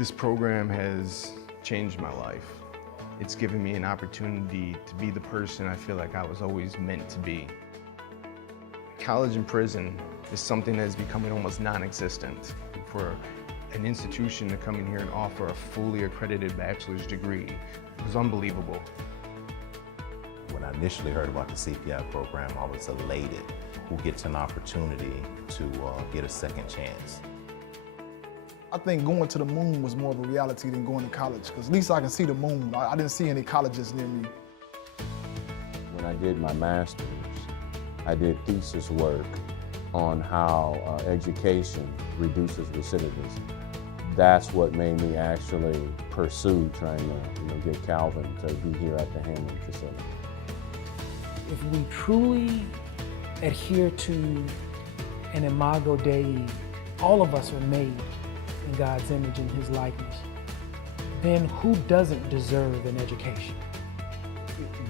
This program has changed my life. It's given me an opportunity to be the person I feel like I was always meant to be. College and prison is something that is becoming almost non-existent. For an institution to come in here and offer a fully accredited bachelor's degree was unbelievable. When I initially heard about the CPI program, I was elated. Who gets an opportunity to get a second chance? I think going to the moon was more of a reality than going to college, because at least I can see the moon. I didn't see any colleges near me. When I did my master's, I did thesis work on how education reduces recidivism. That's what made me actually pursue trying to get Calvin to be here at the Handlon facility. If we truly adhere to an imago Dei, all of us are made in God's image and His likeness, then who doesn't deserve an education?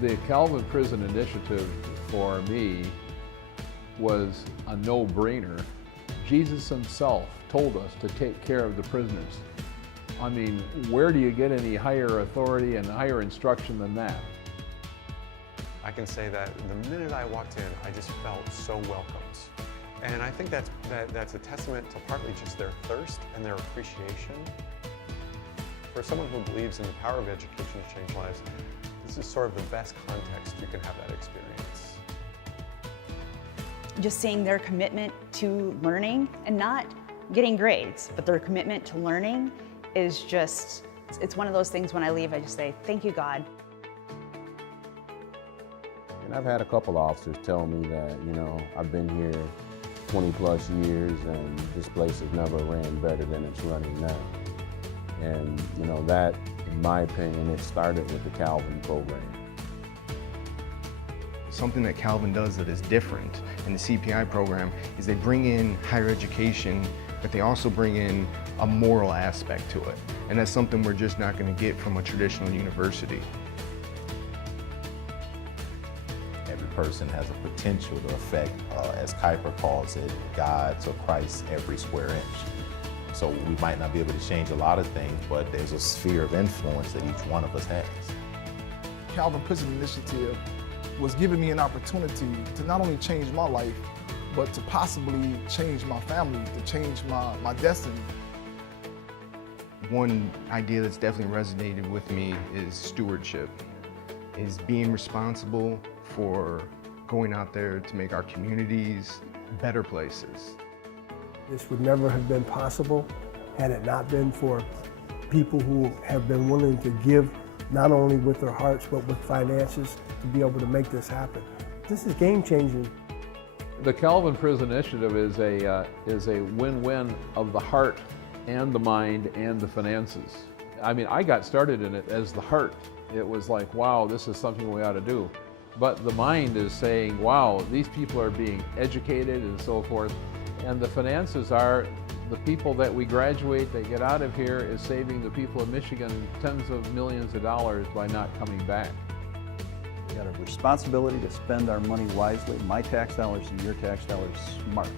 The Calvin Prison Initiative for me was a no-brainer. Jesus himself told us to take care of the prisoners. I mean, where do you get any higher authority and higher instruction than that? I can say that the minute I walked in, I just felt so welcomed. And I think that's a testament to partly just their thirst and their appreciation. For someone who believes in the power of education to change lives, this is sort of the best context you can have that experience. Just seeing their commitment to learning and not getting grades, but their commitment to learning is just, it's one of those things when I leave, I just say, thank you, God. And I've had a couple officers tell me that, I've been here 20 plus years and this place has never ran better than it's running now. And that, in my opinion, it started with the Calvin program. Something that Calvin does that is different in the CPI program is they bring in higher education, but they also bring in a moral aspect to it. And that's something we're just not going to get from a traditional university. Every person has a potential to affect, as Kuyper calls it, God's or Christ's every square inch. So we might not be able to change a lot of things, but there's a sphere of influence that each one of us has. Calvin Prison Initiative was giving me an opportunity to not only change my life, but to possibly change my family, to change my destiny. One idea that's definitely resonated with me is stewardship, is being responsible for going out there to make our communities better places. This would never have been possible had it not been for people who have been willing to give not only with their hearts but with finances to be able to make this happen. This is game-changing. The Calvin Prison Initiative is a win-win of the heart and the mind and the finances. I mean, I got started in it as the heart. It was like, wow, this is something we ought to do. But the mind is saying, wow, these people are being educated and so forth. And the finances are the people that we graduate, that get out of here, is saving the people of Michigan tens of millions of dollars by not coming back. We got a responsibility to spend our money wisely, my tax dollars and your tax dollars smart.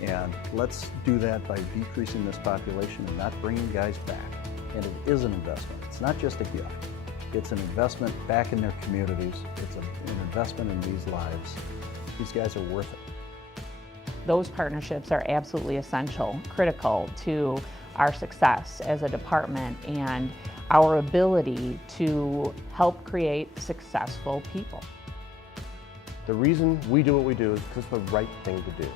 And let's do that by decreasing this population and not bringing guys back. And it is an investment. It's not just a gift. It's an investment back in their communities. It's an investment in these lives. These guys are worth it. Those partnerships are absolutely essential, critical to our success as a department and our ability to help create successful people. The reason we do what we do is because it's the right thing to do.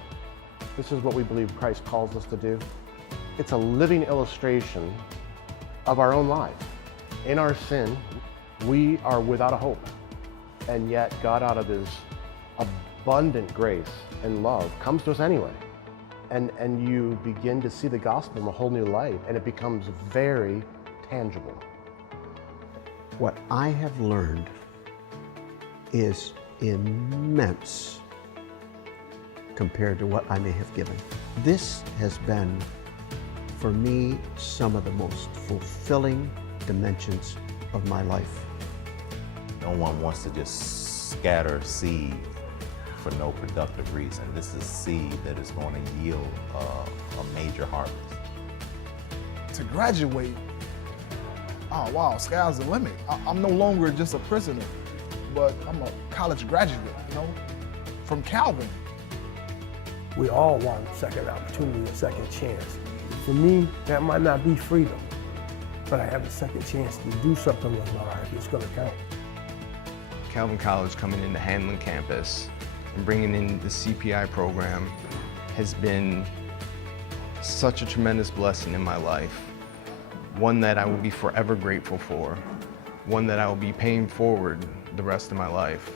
This is what we believe Christ calls us to do. It's a living illustration of our own lives. In our sin, we are without a hope. And yet God, out of His abundant grace and love, comes to us anyway. And you begin to see the gospel in a whole new light, and it becomes very tangible. What I have learned is immense compared to what I may have given. This has been, for me, some of the most fulfilling dimensions of my life. No one wants to just scatter seed for no productive reason. This is seed that is going to yield a major harvest. to graduate, oh wow, sky's the limit. I'm no longer just a prisoner, but I'm a college graduate, you know, from Calvin. We all want a second opportunity, a second chance. For me, that might not be freedom, but I have a second chance to do something with my life. It's going to count. Calvin College coming into Handlon campus and bringing in the CPI program has been such a tremendous blessing in my life. One that I will be forever grateful for. One that I will be paying forward the rest of my life.